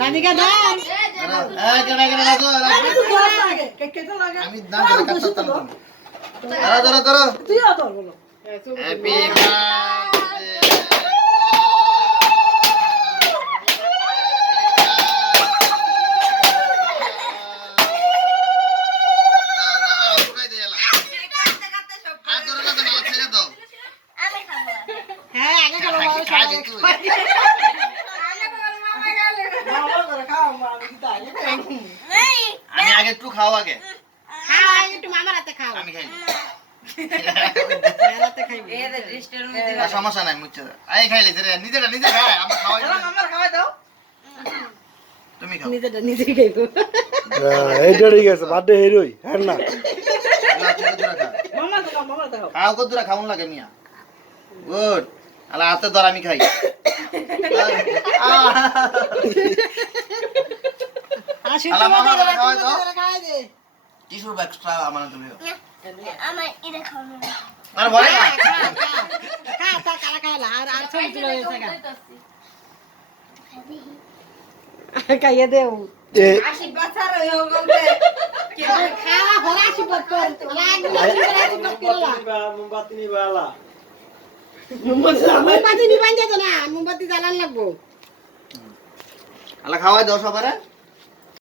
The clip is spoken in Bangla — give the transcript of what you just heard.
রাধিকা দাও কেনা কেনা লাগো আমি দাম করে কাটতে তাম ধরো তুইও ধর বলো হ্যাপি বার্থডে হ্যাঁ আগে খাবো আমি আগে একটু খাও আগে খাও একটু মামার হাতে খাও আমি খাই মামার হাতে খাইবি সমস্যা নাই মুচ্ছে আই খাইলে নিজেটা নিজে খায় আমার খাওয়াই আমার খাওয়াই দাও তুমি খাও নিজেটা নিজে খাইবো এইটা ঠিক আছে বার্থডে হিরোই হ্যাঁ না মামা দাও খাও কত দূরা খাউন লাগে মিয়া গুড আলা হাতে ধর আমি খাই আলা মামা করে খাওয়াই দাও খাওয়াই দে টিস্যু এক্সট্রা আমার তুলিও আমার এটা খাওয়া আর বলে না খা তা কালা খাইলা আর ছবি তুলে গেছে খাইয়ে দেও আশীর্বাদ ছাড়া হয়ে গেছে খাওয়া ভরা আশীর্বাদ কর আশীর্বাদ করলা মোমবাতি নিবালা মোমবাতি নিবান যেত না মোমবাতি জ্বালান লাগবো আলা খাওয়াই দাও সবারে